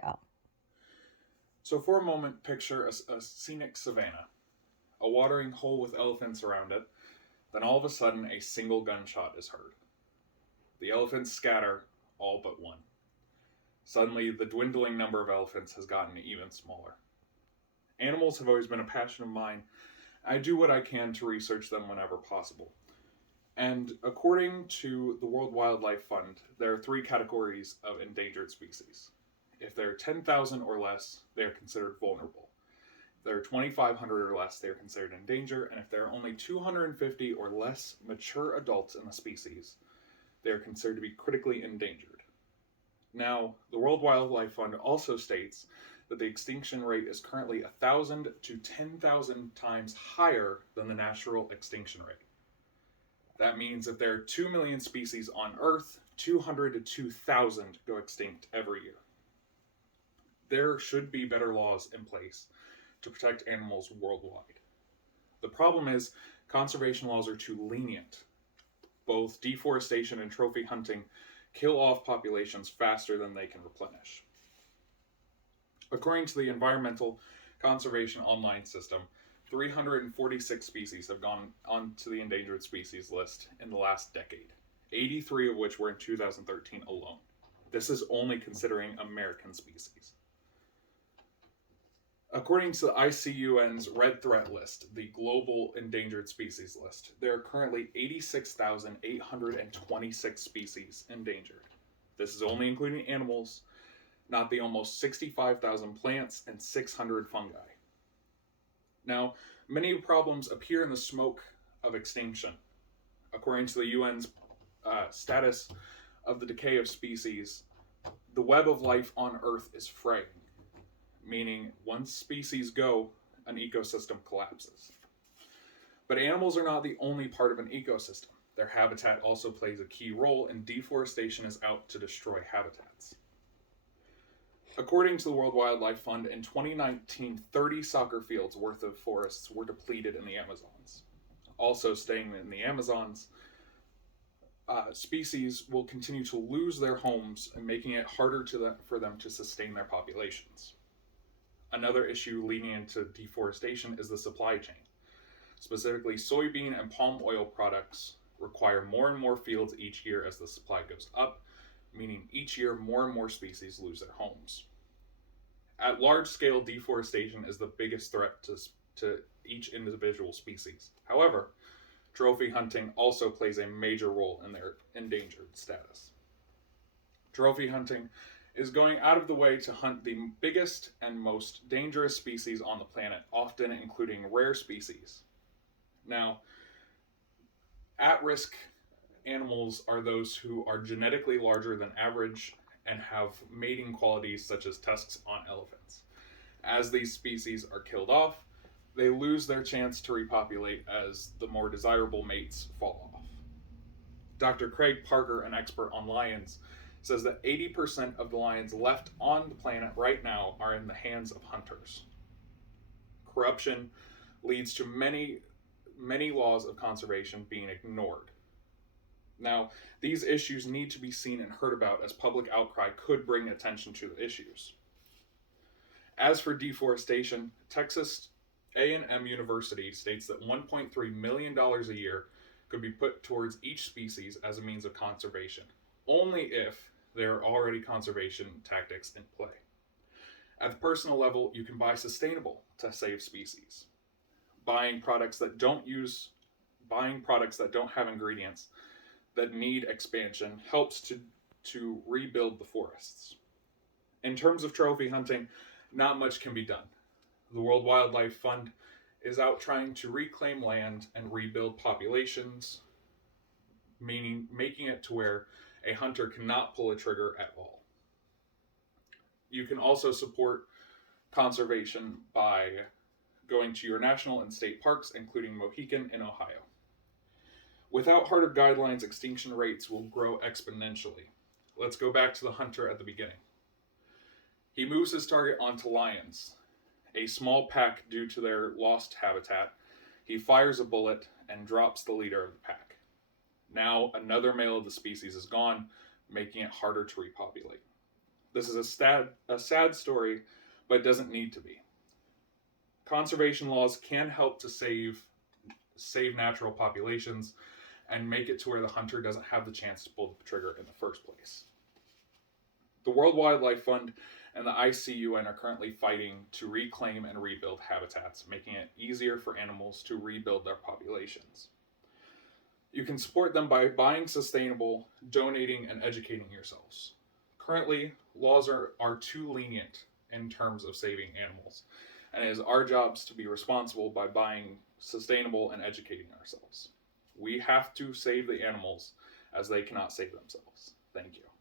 go. So for a moment, picture a scenic savanna, a watering hole with elephants around it. Then all of a sudden, a single gunshot is heard. The elephants scatter, all but one. Suddenly, the dwindling number of elephants has gotten even smaller. Animals have always been a passion of mine. I do what I can to research them whenever possible. And according to the World Wildlife Fund, there are three categories of endangered species. If there are 10,000 or less, they are considered vulnerable. If there are 2,500 or less, they are considered in danger. And if there are only 250 or less mature adults in the species, they are considered to be critically endangered. Now, the World Wildlife Fund also states that the extinction rate is currently 1,000 to 10,000 times higher than the natural extinction rate. That means if there are 2 million species on Earth, 200 to 2,000 go extinct every year. There should be better laws in place to protect animals worldwide. The problem is, conservation laws are too lenient. Both deforestation and trophy hunting kill off populations faster than they can replenish. According to the Environmental Conservation Online System, 346 species have gone onto the endangered species list in the last decade, 83 of which were in 2013 alone. This is only considering American species. According to the ICUN's Red Threat List, the global endangered species list, there are currently 86,826 species endangered. This is only including animals, not the almost 65,000 plants and 600 fungi. Now, many problems appear in the smoke of extinction. According to the UN's status of the decay of species, the web of life on Earth is fraying, meaning once species go, an ecosystem collapses. But animals are not the only part of an ecosystem. Their habitat also plays a key role, and deforestation is out to destroy habitats. According to the World Wildlife Fund, in 2019, 30 soccer fields worth of forests were depleted in the Amazons. Also, staying in the Amazons, species will continue to lose their homes and making it harder for them to sustain their populations. Another issue leading into deforestation is the supply chain. Specifically, soybean and palm oil products require more and more fields each year as the supply goes up, meaning each year more and more species lose their homes. At large scale, deforestation is the biggest threat to each individual species. However, trophy hunting also plays a major role in their endangered status. Trophy hunting is going out of the way to hunt the biggest and most dangerous species on the planet, often including rare species. Now, at-risk animals are those who are genetically larger than average and have mating qualities such as tusks on elephants. As these species are killed off, they lose their chance to repopulate as the more desirable mates fall off. Dr. Craig Parker, an expert on lions, says that 80% of the lions left on the planet right now are in the hands of hunters. Corruption leads to many laws of conservation being ignored. Now, these issues need to be seen and heard about, as public outcry could bring attention to the issues. As for deforestation, Texas A&M University states that $1.3 million a year could be put towards each species as a means of conservation, only if there are already conservation tactics in play. At the personal level, you can buy sustainable to save species. Buying products that don't have ingredients that need expansion helps to rebuild the forests. In terms of trophy hunting, not much can be done. The World Wildlife Fund is out trying to reclaim land and rebuild populations, meaning making it to where a hunter cannot pull a trigger at all. You can also support conservation by going to your national and state parks, including Mohican in Ohio. Without harder guidelines, extinction rates will grow exponentially. Let's go back to the hunter at the beginning. He moves his target onto lions, a small pack due to their lost habitat. He fires a bullet and drops the leader of the pack. Now another male of the species is gone, making it harder to repopulate. This is a sad story, but it doesn't need to be. Conservation laws can help to save natural populations and make it to where the hunter doesn't have the chance to pull the trigger in the first place. The World Wildlife Fund and the ICUN are currently fighting to reclaim and rebuild habitats, making it easier for animals to rebuild their populations. You can support them by buying sustainable, donating, and educating yourselves. Currently, laws are too lenient in terms of saving animals, and it is our jobs to be responsible by buying sustainable and educating ourselves. We have to save the animals as they cannot save themselves. Thank you.